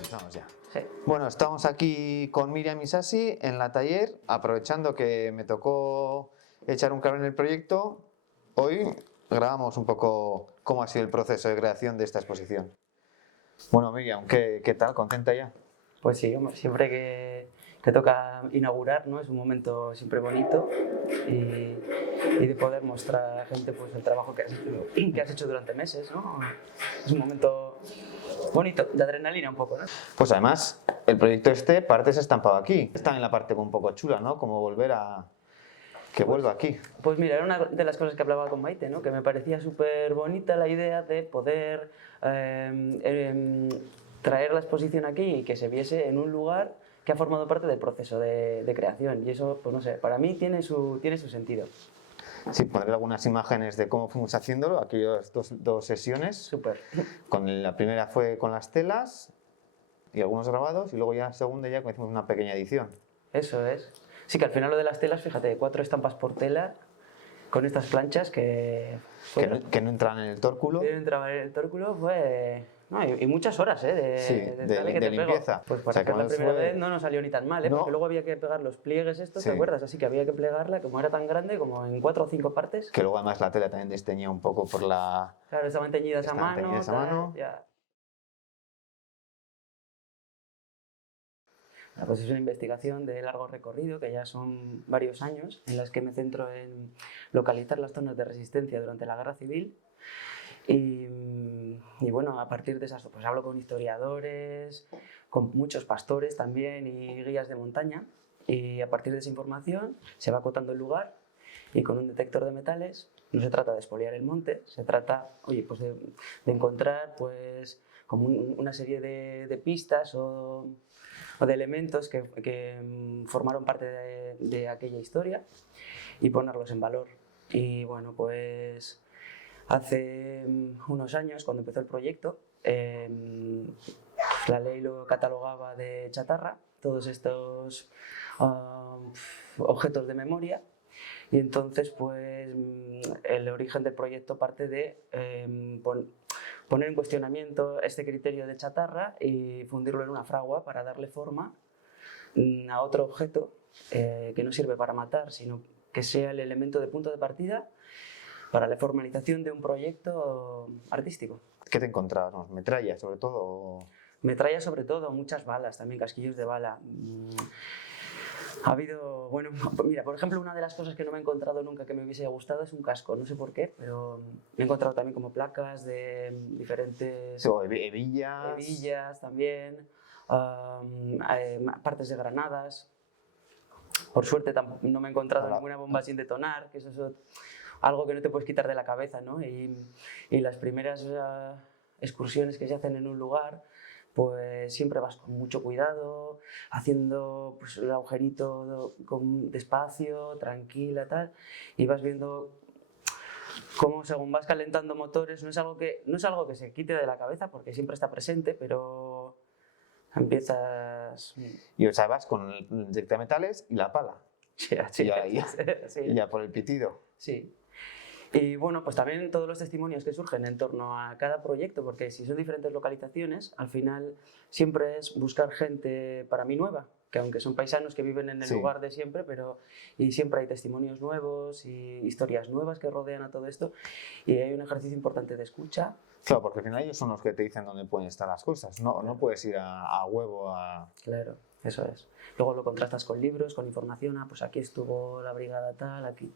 Estamos ya. Sí. Bueno, estamos aquí con Miriam Isasi en la taller, aprovechando que me tocó echar un cable en el proyecto. Hoy grabamos un poco cómo ha sido el proceso de creación de esta exposición. Bueno, Miriam, ¿qué tal? ¿Contenta ya? Pues sí, hombre, siempre que toca inaugurar, ¿no? Es un momento siempre bonito y de poder mostrar a la gente pues, el trabajo que has hecho durante meses, ¿no? Es un momento bonito, de adrenalina un poco, ¿no? Pues además, el proyecto este parte se ha estampado aquí. Está en la parte un poco chula, ¿no? Como volver a... que vuelva aquí. Pues mira, era una de las cosas que hablaba con Maite, ¿no? Que me parecía súper bonita la idea de poder traer la exposición aquí y que se viese en un lugar que ha formado parte del proceso de creación. Y eso, pues no sé, para mí tiene su sentido. Sí, pondré algunas imágenes de cómo fuimos haciéndolo, aquellas dos sesiones. Súper. La primera fue con las telas y algunos grabados, y luego ya la segunda ya hicimos una pequeña edición. Eso es. Sí, que al final lo de las telas, fíjate, 4 estampas por tela con estas planchas que no entraban en el tórculo. Que no entraban en el tórculo, fue... No, y muchas horas, de limpieza. Pues para hacer la primera vez no nos salió ni tan mal, No. Porque luego había que pegar los pliegues estos, Sí. ¿te acuerdas? Así que había que plegarla, como era tan grande, como en 4 o 5 partes. Que luego además la tela también desteñía un poco por la... Claro, estaban teñidas a Estaban mano. teñidas a tal, mano. Ya. Pues es una investigación de largo recorrido, que ya son varios años, en las que me centro en localizar las zonas de resistencia durante la Guerra Civil. Y bueno, a partir de esas, pues hablo con historiadores, con muchos pastores también y guías de montaña, y a partir de esa información se va acotando el lugar y con un detector de metales no se trata de expoliar el monte, se trata, oye, pues de encontrar pues como una serie de pistas o de elementos que formaron parte de aquella historia y ponerlos en valor. Y bueno, pues hace unos años, cuando empezó el proyecto, la ley lo catalogaba de chatarra, todos estos objetos de memoria, y entonces pues el origen del proyecto parte de poner en cuestionamiento este criterio de chatarra y fundirlo en una fragua para darle forma a otro objeto que no sirve para matar, sino que sea el elemento de punto de partida para la formalización de un proyecto artístico. ¿Qué te encontrabas? ¿Metralla sobre todo? Metralla sobre todo, muchas balas, también casquillos de bala. Ha habido, bueno, mira, por ejemplo, una de las cosas que no me he encontrado nunca que me hubiese gustado es un casco, no sé por qué, pero me he encontrado también como placas de diferentes... Sí, o hebillas. Hebillas también, partes de granadas. Por suerte no me he encontrado ninguna bomba sin detonar, que eso es algo que no te puedes quitar de la cabeza, ¿no? Y las primeras excursiones que se hacen en un lugar, pues siempre vas con mucho cuidado, haciendo pues, el agujerito despacio, tranquila, tal, y vas viendo cómo según vas calentando motores, no es algo que se quite de la cabeza porque siempre está presente, pero empiezas... Y o sea, vas con el detector de metales y la pala. Sí. Y ya por el pitido. Sí. Y bueno, pues también todos los testimonios que surgen en torno a cada proyecto, porque si son diferentes localizaciones, al final siempre es buscar gente para mí nueva, que aunque son paisanos que viven en el lugar de siempre, y siempre hay testimonios nuevos y historias nuevas que rodean a todo esto, y hay un ejercicio importante de escucha. Claro, porque al final ellos son los que te dicen dónde pueden estar las cosas, no puedes ir a huevo a... Claro, eso es. Luego lo contrastas con libros, con información, pues aquí estuvo la brigada tal, aquí...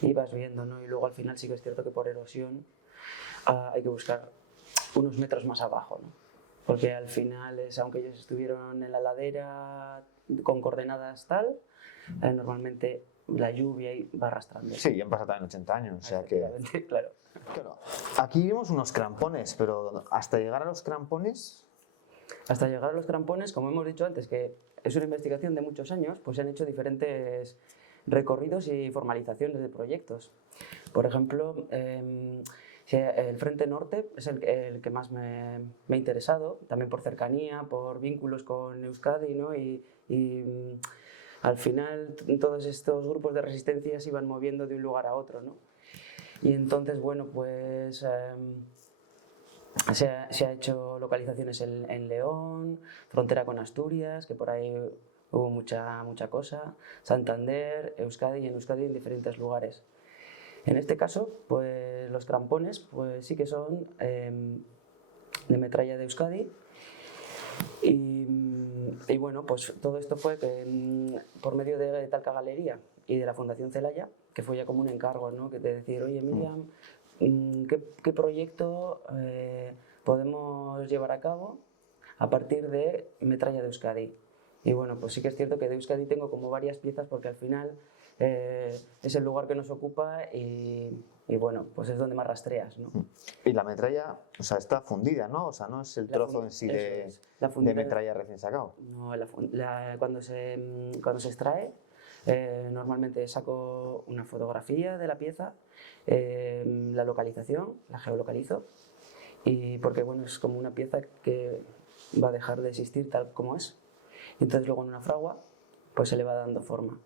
Y vas viendo, ¿no? Y luego al final sí que es cierto que por erosión hay que buscar unos metros más abajo, ¿no? Porque al final, aunque ellos estuvieron en la ladera con coordenadas tal, normalmente la lluvia va arrastrando. Sí, ya han pasado también 80 años, o sea que... Claro. Aquí vimos unos crampones, pero hasta llegar a los crampones... Hasta llegar a los crampones, como hemos dicho antes, que es una investigación de muchos años, pues se han hecho diferentes recorridos y formalizaciones de proyectos. Por ejemplo, el Frente Norte es el que más me ha interesado, también por cercanía, por vínculos con Euskadi, ¿no? Y al final todos estos grupos de resistencia se iban moviendo de un lugar a otro, ¿no? Y entonces, bueno, pues Se ha hecho localizaciones en León, frontera con Asturias, que por ahí hubo mucha cosa, Santander, Euskadi, y en Euskadi en diferentes lugares. En este caso, pues los crampones pues sí que son de metralla de Euskadi. Y bueno, pues todo esto fue que por medio de Talca Galería y de la Fundación Celaya, que fue ya como un encargo, ¿no? Que de decir, oye Miriam, ¿qué proyecto podemos llevar a cabo a partir de metralla de Euskadi? Y bueno, pues sí que es cierto que de Euskadi tengo como varias piezas porque al final es el lugar que nos ocupa y bueno, pues es donde más rastreas, ¿no? Y la metralla, o sea, está fundida, ¿no? O sea, no es el trozo en sí de metralla recién sacado. No, cuando se extrae, normalmente saco una fotografía de la pieza, la localización, la geolocalizo, y porque bueno, es como una pieza que va a dejar de existir tal como es. Entonces luego en una fragua pues se le va dando forma.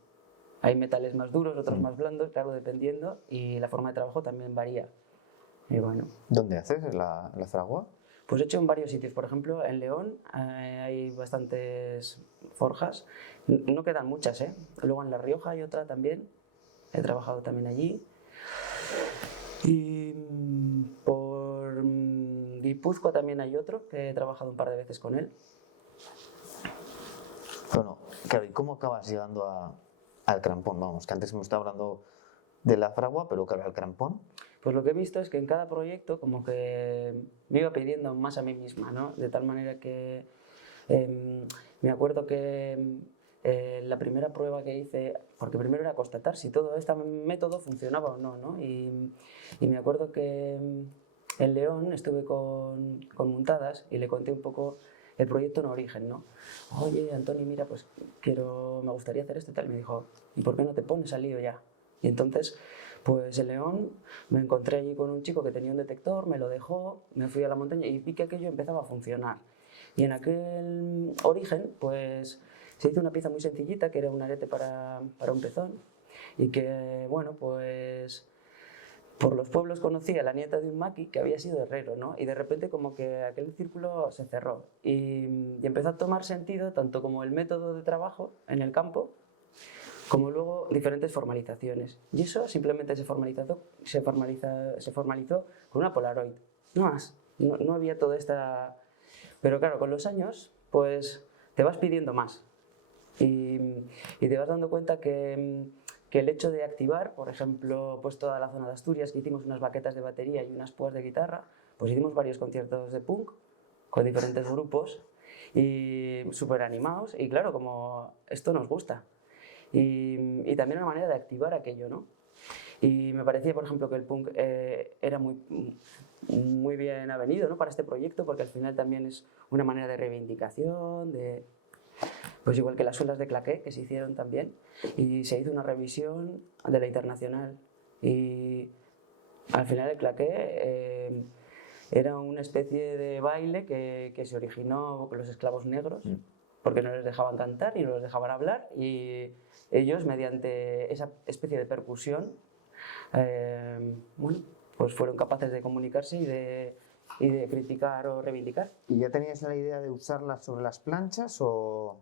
Hay metales más duros, otros más blandos, claro, dependiendo, y la forma de trabajo también varía. Y bueno. ¿Dónde haces la fragua? Pues he hecho en varios sitios. Por ejemplo, en León hay bastantes forjas. No quedan muchas, ¿eh? Luego en La Rioja hay otra también. He trabajado también allí. Y por Guipúzcoa también hay otro, que he trabajado un par de veces con él. Bueno, claro, ¿y cómo acabas llegando al crampón? Vamos, que antes hemos estado hablando de la fragua, pero claro, al crampón. Pues lo que he visto es que en cada proyecto como que me iba pidiendo más a mí misma, ¿no? De tal manera que me acuerdo que la primera prueba que hice, porque primero era constatar si todo este método funcionaba o no, ¿no? Y me acuerdo que en León estuve con Muntadas y le conté un poco el proyecto en origen, ¿no? Oye, Antonio, mira, pues me gustaría hacer esto y tal. Y me dijo, ¿y por qué no te pones al lío ya? Y entonces, pues en León me encontré allí con un chico que tenía un detector, me lo dejó, me fui a la montaña y vi que aquello empezaba a funcionar. Y en aquel origen, pues se hizo una pieza muy sencillita, que era un arete para un pezón, y que, bueno, pues por los pueblos conocí a la nieta de un maqui que había sido herrero, ¿no? Y de repente como que aquel círculo se cerró y empezó a tomar sentido tanto como el método de trabajo en el campo, como luego diferentes formalizaciones. Y eso simplemente se formalizó con una Polaroid. No más, no había toda esta... Pero claro, con los años, pues te vas pidiendo más. Y te vas dando cuenta que el hecho de activar, por ejemplo, pues toda la zona de Asturias, que hicimos unas baquetas de batería y unas púas de guitarra, pues hicimos varios conciertos de punk con diferentes grupos y súper animados. Y claro, como esto nos gusta. Y también una manera de activar aquello, ¿no? Y me parecía, por ejemplo, que el punk era muy bien avenido, ¿no? Para este proyecto, porque al final también es una manera de reivindicación, pues igual que las suelas de claqué que se hicieron también, y se hizo una revisión de la internacional. Y al final el claqué era una especie de baile que se originó con los esclavos negros, porque no les dejaban cantar y no les dejaban hablar, y ellos, mediante esa especie de percusión, bueno, pues fueron capaces de comunicarse y de criticar o reivindicar. ¿Y ya tenías la idea de usarlas sobre las planchas o...?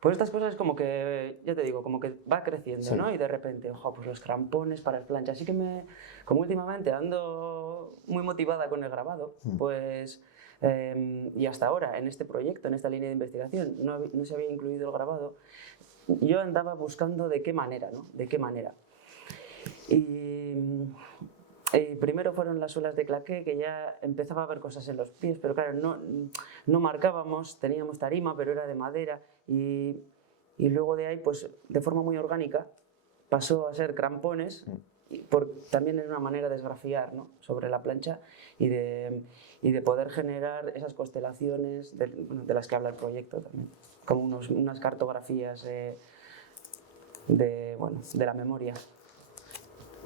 Pues estas cosas como que, ya te digo, como que va creciendo, Sí. ¿no? Y de repente, ojo, pues los crampones para las planchas. Así que como últimamente ando muy motivada con el grabado, pues... y hasta ahora, en este proyecto, en esta línea de investigación, no se había incluido el grabado. Yo andaba buscando de qué manera, ¿no? De qué manera. Y primero fueron las suelas de claqué, que ya empezaba a ver cosas en los pies, pero claro, no marcábamos, teníamos tarima, pero era de madera. Y luego de ahí, pues de forma muy orgánica, pasó a ser crampones, también en una manera de esgrafiar, ¿no? Sobre la plancha y de poder generar esas constelaciones de las que habla el proyecto también, como unas cartografías de la memoria.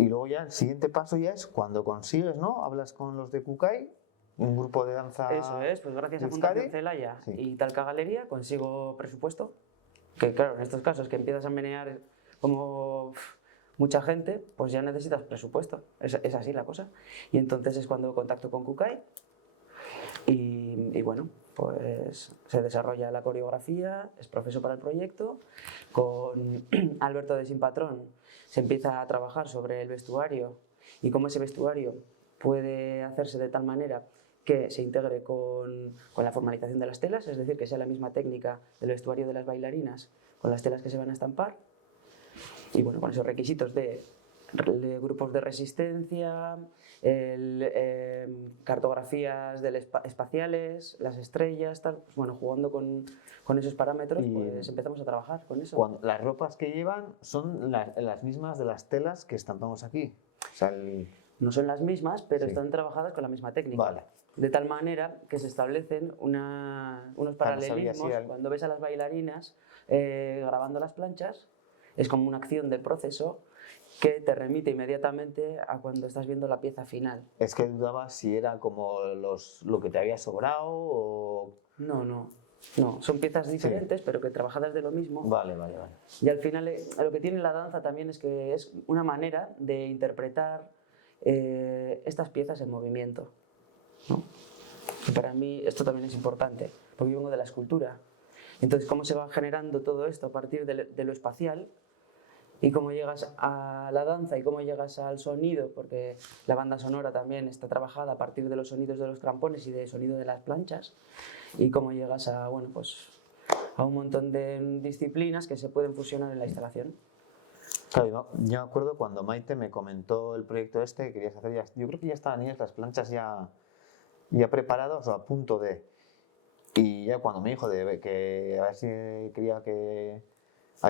Y luego ya el siguiente paso ya es cuando consigues, ¿no? Hablas con los de Kukai, un grupo de danza. Eso es, pues gracias a Euskadi. Fundación Celaya y Talca Galería consigo presupuesto, que claro, en estos casos que empiezas a menear como mucha gente, pues ya necesitas presupuesto, es así la cosa. Y entonces es cuando contacto con Kukai bueno, pues se desarrolla la coreografía, es profesor para el proyecto. Con Alberto de Sin Patrón se empieza a trabajar sobre el vestuario y cómo ese vestuario puede hacerse de tal manera que se integre con la formalización de las telas, es decir, que sea la misma técnica del vestuario de las bailarinas con las telas que se van a estampar. Y bueno, con esos requisitos de grupos de resistencia, cartografías espaciales, las estrellas, tal, pues bueno, jugando con esos parámetros, pues empezamos a trabajar con eso. Las ropas que llevan son las mismas de las telas que estampamos aquí. O sea, no son las mismas, pero están trabajadas con la misma técnica. Vale. De tal manera que se establecen unos paralelismos. Cuando ves a las bailarinas grabando las planchas, es como una acción del proceso que te remite inmediatamente a cuando estás viendo la pieza final. Es que dudaba si era como lo que te había sobrado o... No, son piezas diferentes, pero que trabajadas de lo mismo. Vale. Y al final lo que tiene la danza también es que es una manera de interpretar estas piezas en movimiento, ¿no? Y para mí esto también es importante, porque yo vengo de la escultura. Entonces, cómo se va generando todo esto a partir de lo espacial y cómo llegas a la danza y cómo llegas al sonido, porque la banda sonora también está trabajada a partir de los sonidos de los crampones y del sonido de las planchas, y cómo llegas a, bueno, pues, a un montón de disciplinas que se pueden fusionar en la instalación. Claro, yo me acuerdo cuando Maite me comentó el proyecto este que querías hacer, yo creo que ya estaban ahí las planchas ya preparadas o a punto de... Y ya cuando me dijo que a ver si quería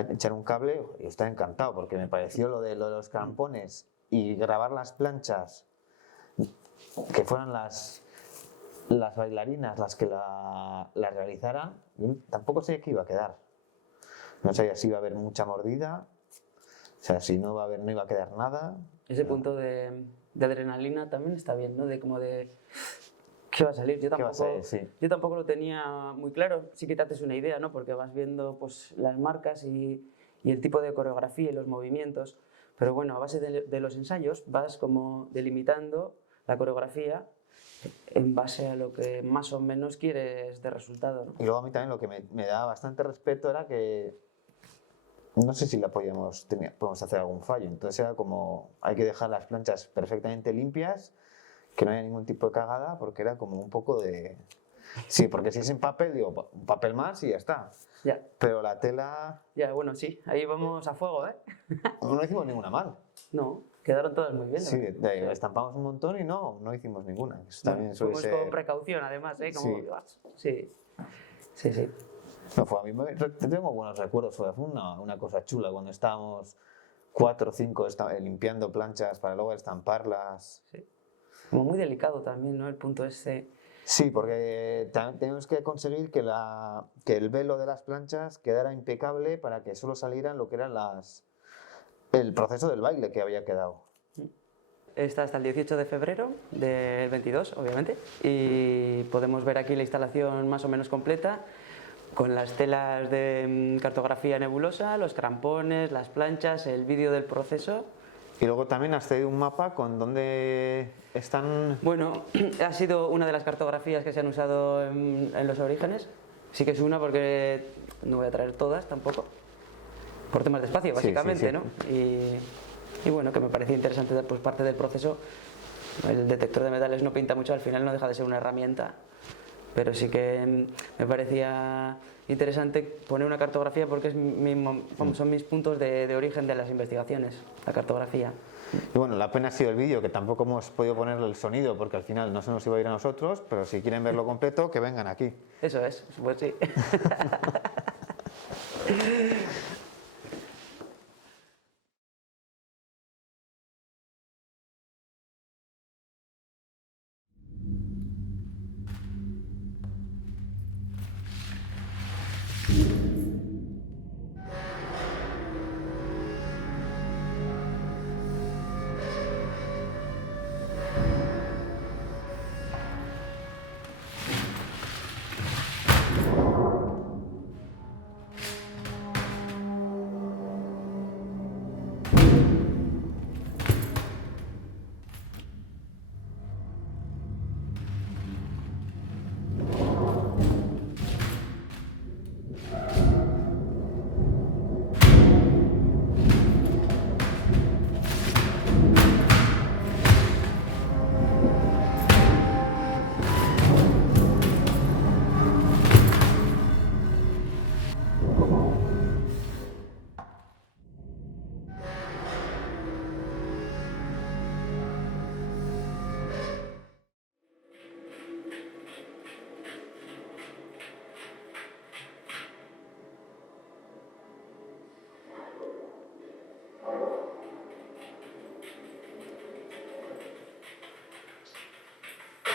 echar un cable, yo estaba encantado porque me pareció lo de los crampones y grabar las planchas, que fueran las bailarinas las que la realizaran, tampoco sabía qué iba a quedar. No sabía si iba a haber mucha mordida, o sea, si no iba a quedar nada. Ese punto de adrenalina también está bien, ¿no? ¿Qué va a salir? Yo tampoco lo tenía muy claro. Sí que te haces una idea, ¿no? Porque vas viendo pues, las marcas y el tipo de coreografía y los movimientos. Pero bueno, a base de los ensayos vas como delimitando la coreografía en base a lo que más o menos quieres de resultado, ¿no? Y luego a mí también lo que me daba bastante respeto era que no sé si podemos hacer algún fallo. Entonces era como, hay que dejar las planchas perfectamente limpias, que no haya ningún tipo de cagada, porque era como un poco de... Sí, porque si es en papel, digo, un papel más y ya está. Ya. Pero la tela... Ya, bueno, sí, ahí vamos a fuego, ¿eh? No hicimos ninguna mal. No, quedaron todas muy bien. Sí, estampamos un montón y no hicimos ninguna. Eso también fuimos con precaución, además, ¿eh? Como... Sí. No, a mí tengo buenos recuerdos, fue una cosa chula cuando estábamos 4 o 5 limpiando planchas para luego estamparlas. Sí. Como muy delicado también, ¿no? El punto ese. Sí, porque tenemos que conseguir que el velo de las planchas quedara impecable para que solo salieran lo que eran el proceso del baile que había quedado. Está hasta el 18 de febrero del 22, obviamente, y podemos ver aquí la instalación más o menos completa, con las telas de cartografía nebulosa, los crampones, las planchas, el vídeo del proceso. Y luego también has traído un mapa con dónde están... Bueno, ha sido una de las cartografías que se han usado en los orígenes. Sí que es una porque no voy a traer todas tampoco, por temas de espacio básicamente, sí. ¿No? Y bueno, que me parecía interesante pues parte del proceso. El detector de metales no pinta mucho, al final no deja de ser una herramienta, pero sí que me parecía interesante poner una cartografía porque son mis puntos de origen de las investigaciones, la cartografía. Y bueno, la pena ha sido el vídeo, que tampoco hemos podido ponerle el sonido porque al final no se nos iba a ir a nosotros, pero si quieren verlo completo, que vengan aquí. Eso es, pues sí.